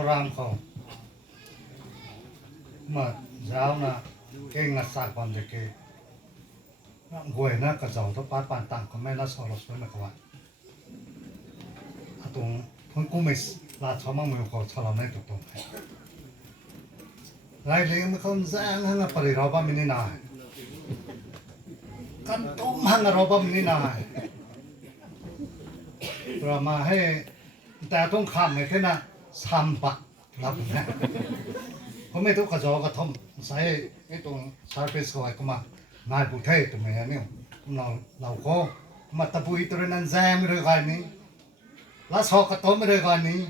program ko mà giáo na cái ngặt sạc bằng được cái ngồi na cái dầu nó bắt bàn tặng có mấy lá sò lót xuống mà các bạn à tụng thôn cũ mình là cho mang mình có cho làm này tụng tụng lại liền mới không dễ hơn là phải rồi ba mình này cắt tôm hơn là rồi ba mình này rồi mà hayแต่ต้องคำเนี่ยแค่น่ะซ้ำปะรับนะเขาไม่ต้องกระจอกระทำใส่ไอ้ตรงซาร์เฟสก็ไอ้ก็มานายผู้เทศตรงนี้เนี่ยเราก็มาตะปุยตัวนั้นแซมเรื่องการนี้แล้วสอกกระต้มเรื่องการนี้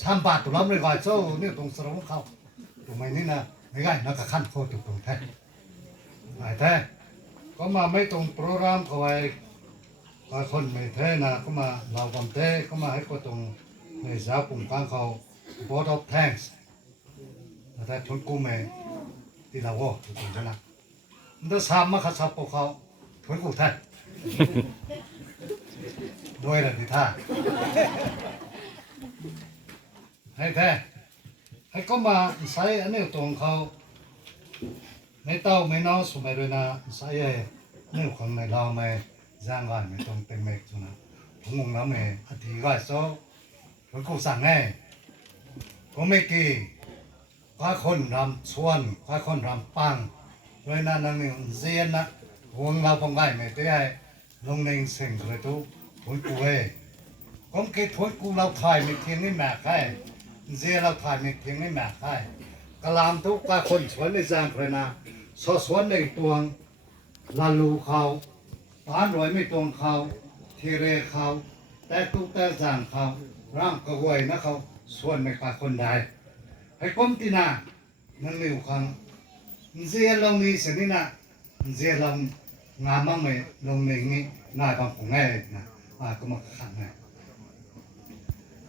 ซ้ำปะตัวล้ำเรื่องการโซ่เนี่ยตรงสระวเขาตรงนี้นะไม่ง่ายนักขั้นโคตรตรงแท้ไอ้แท้ก็มาไม่ตรงโปรแกรมเขาไว้คนไม่แท้นะก็มาเราความแท้ก็มาให้ก็ตรงในสาวปุ่มกลางเขา board of thanks แต่ทุนกูไม่ที่เราโอ้ถูกต้องนะมันจะซ้ำมาขัดสับพวกเขาทุนกูแท้ด้วยละที่ท่าให้แท้ให้ก็มาใส่อันนี้ตรงเขาไม่เต้าไม่น้อสมัยเลยนะใส่เนี่ยของในเราไม่ย่างกันไม่ตรงเต็มเมฆนะผมงงแล้วไม่อธิบายโซ่ผมกูสั่งไงผมไม่กี่พระคนรำชวนพระคนรำปังด้วยนั้นนั่นนี่เซียนนะวงเราพงไงไม่ได้ลงในเสียงเลยทุกผมกูเองผมคิดผมกูเราถ่ายไม่เทียงไม่แม่ใครเซียเราถ่ายไม่เทียงไม่แม่ใครกลามทุกพระคนชวนในจางเลยนะสวนในตัวลาลูเขาฐานรอยไม่ตรงเขาทีเรเขาแต่ตุกแต่จางเขาร่างกระวยนะเขาส่วนในปากคนใดให้ก้มตีนานั่นมีอยู่ครั้งเสียลงมีเสียนี่นะเสียลงงามมั่งไหมลงในนี้นายบางของแง่นะก็มาขันไง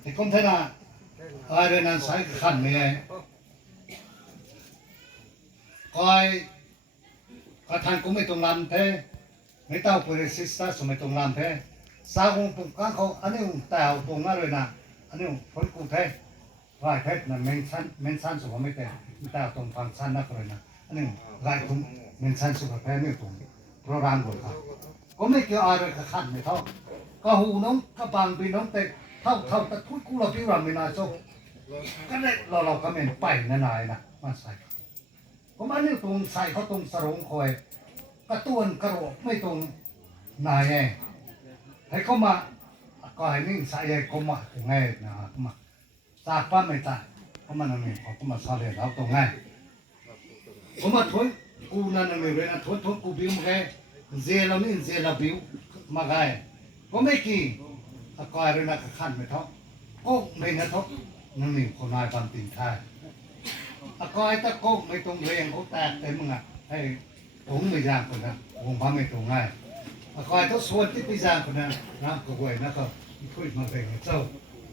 ให้ก้มเท่านั้นอะไรนั้นใช้ขันไม่ไงคอยกระทานก็ไม่ตรงลำเท่ไม่เต้าเปรสิสตาสมัยตรงลำเท่สาวงตรงกลางเขาอันนี้แต่ตรงนั้นเลยนะอันนี้ผลกูเท่ว่าเท่นั่นเมนชันสุขไม่เท่แต่ตรงฟังชันนักเลยนะอันนี้ไรทุ่มเมนชันสุขเท่ไม่ตรงโปรแกรมบทเขาก็ไม่เกี่ยวอะไรกับขันไม่เท่าก็หูน้องก็บางปีน้องเตะเท่าแต่ทุกกูเราพี่ว่าไม่น่าโชคก็เลยเราก็ไม่ไปนายนะมาใส่ผมอันนี้ตรงใส่เขาตรงสรงคอยกระต้วนกระโดดไม่ตรงนายไงให้เขามาก็ให้นิ่งใส่เขามาตรงไงนะเขามาตากป้าไม่ตากเขามานั่นเองเขามาสอนเราตรงไงผมมาทนกูนั่นเองเลยนะทนกูบิ้วมาไงเจเรานี่เจเราบิ้วมาไงก็ไม่กี่ก็อะไรนะขันไม่ท้องก็ไม่นะท้องนั่นเองคนนายความติ่งท้ายก็ไอ้ตะโกกไม่ตรงเรียงเขาแตกเต็มมึงอ่ะให้ผมไม่ยากคนนั้นผมพาไม่ตรงง่ายก็ไอ้ทั้งส่วนที่ไม่ยากคนนั้นนะก็ไว้นะครับคุยมาเป็นเจ้า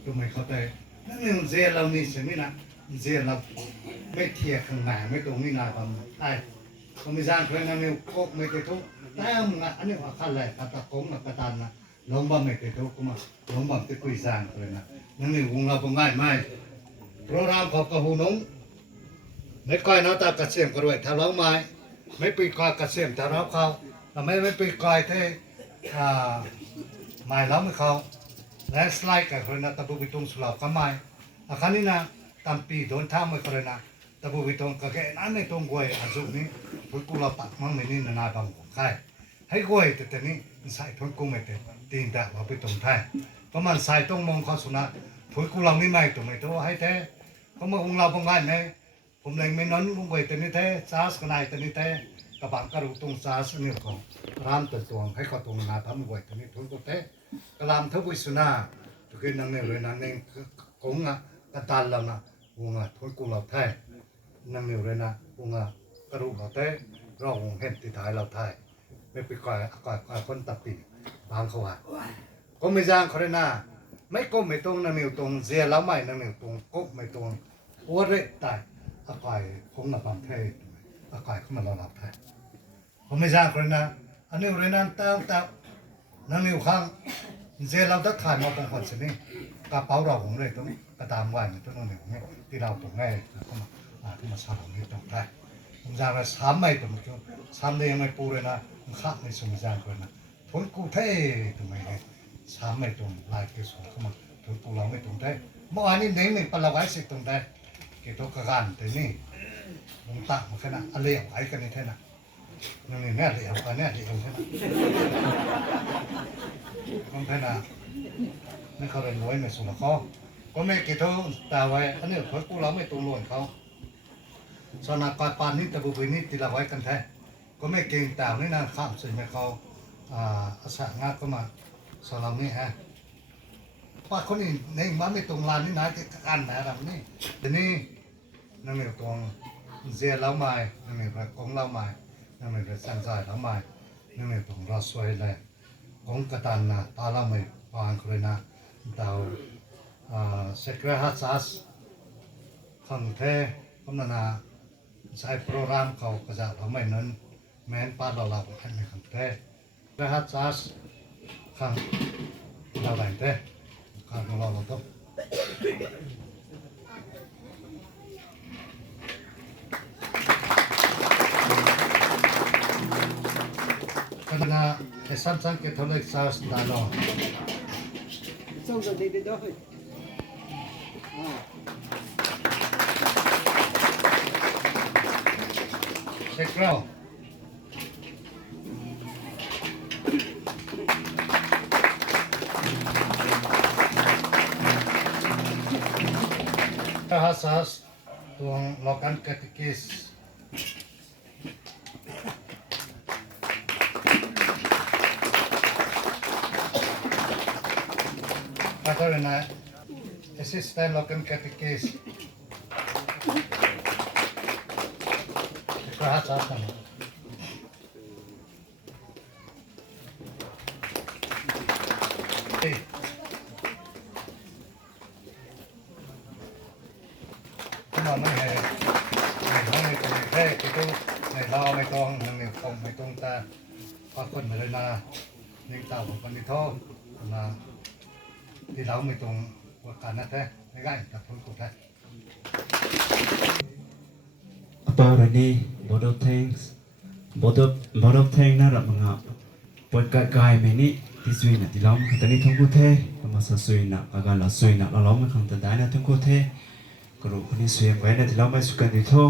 ทำไมเขาแต่นั่นเองเสียเรานี่เสียนี่นะเสียเราไม่เทียข้างหน้าไม่ตรงนี่นาความไอ้ก็ไม่ยากคนนั้นเนี่ยโกกไม่ติดทุกแต่มึงอ่ะอันนี้ว่าขั้นแรกตะโกงกับกระตันนะลงบ่ไม่ติดทุกก็มาลงบ่ติดคุยสร้างเลยนะนั่นเองวงเราคงง่ายไหมโปรแกรมของกระหูน้องไม่ก่อยน้าตากระเสียมกระด้วยทะเลาะไม้ไม่ปีกอยกระเสียมทะเลาะเขาแต่ไม่ปีกอยที่ไม้ล้อมเขาและสไลด์กับคนนั้นตะบูบิตุงสุราก็ไม้อาคารนี้นะตามปีโดนท่าไม่คนนั้นตะบูบิตุงก็แค่นั้นในตรงกวยอาจุนี้พูดกูเราตัดมั่งไม่นี่นาบางของใครให้กวยแต่นี้ใส่ทุนกูไม่เต็มตีนดาบเอาไปตรงไทยเพราะมันใส่ต้องมองเขาสุนัขพูดกูเราไม่ตรงไม่ตัวให้แท้เพราะมันคงเราบางวันไหมผมเลยไม่นอนลงไปแต่นี่แท้ซาสกันไหนแต่นี่แท้กระบังกระดูกตรงซาสนี่ของรามตัวตัวให้เขาตรงนาทำไว้แต่นี่ทุนก็แท้กระลามทวิสุนาทุกคนนั่งเนี่ยเลยนั่งเนี่ยคงอ่ะกระตันเรานะวงอ่ะทุนกูเราแท้นั่งเนี่ยเลยนะวงอ่ะกระดูกเราแท้เราวงเห็นติดท้ายเราแท้ไม่ไปก่อยคนตัดปีบางเขาว่าก็ไม่ย่างเขาเลยนะไม่ก้มไม่ตรงนั่งเนี่ยตรงเสียแล้วไม่นั่งเนี่ยตรงก้มไม่ตรงหัวเร็ดตายอากาศคงหนักบางเทศอากาศเข้ามาเราหลับไทยผมไม่ทราบคนนะอันนี้เรื่องนั้นแต่นั่นอยู่ข้างเจเราตักขายมาเป็นคนสินี่กระเป๋าเราผมเลยตรงนี้ กระตามไหวมันต้นหนึ่งเนี่ยที่เราตรงง่ายก็มาที่มาสามนี่ตรงได้ผมจะมาสามไม่ตรงนี้สามเนี่ยไม่ปูเลยนะมันข้ามในสมัยจางคนนะผลกูเท่ตรงไหนสามไม่ตรงลายเกสรเข้ามาผลกูเราไม่ตรงได้เมื่อวานนี้เน้นในปลาไว้สิตรงได้เกี่ยวกับการแต่นี่ลงตั้งมาแค่นั้นอะไรเอาไว้กันนี่แค่นั้นนั่นนี่เนี่ยเลี้ยวกันเนี่ยเลี้ยวใช่ไหมต้องแค่นั้นนี่เขาเป็นรวยในสุนทรก็ไม่กี่เท่าแต่ไว้อันนี้ผลกูเราไม่ตรงล้วนเขาสนากรปานนี้แต่บุญนี้ตีละไว้กันแท้ก็ไม่เก่งแต่นี่นะข้ามสิ่งที่เขาอาสางาก็มาสอนเรานี่ฮะว่าคนนี้ในมันไม่ตรงลานนี่นะที่กันนะเรานี่ทีนี้นั่นไม่ตรงเสียเราไม่นั่นไม่แบบของเราไม่นั่นไม่แบบสังสารเราไม่นั่นไม่ตรงเราสวยเลยของกระตันนะตาเราไม่วางเลยนะดาวSecret House ขังเทก็นั่นนะใช้โปรแกรมเขาก็จะทำให้นั้นแม้นป้าเราขันในขังเท Secret House ขังเราแบ่งเทขังเราต้องก็นั่นนะไอ้สั้นๆก็ทำให้ซาสตาร์โน่ Xong rồi đi đó thôi. Secret Bahasas tuang lokan ketikis kata na assistant lokan ketikis bahasas na mà nó hề nó này còn thế cái tôi này lo này con này phòng này con ta cóคนมาเลยนะนี่เต่าของคนที่ท้องนะที่เราไม่ตรงว่าการนั่นแท้ไม่ง่ายกับคนกูแท้ About any model things model thing na ra mga pon ka gai me ni ti sui na ti lam ta ni thong ku the ma sa sui na aga la sui na la lam khang ta dai na thong ku the kru khuni sui ba na ti lam ba su kan ti tho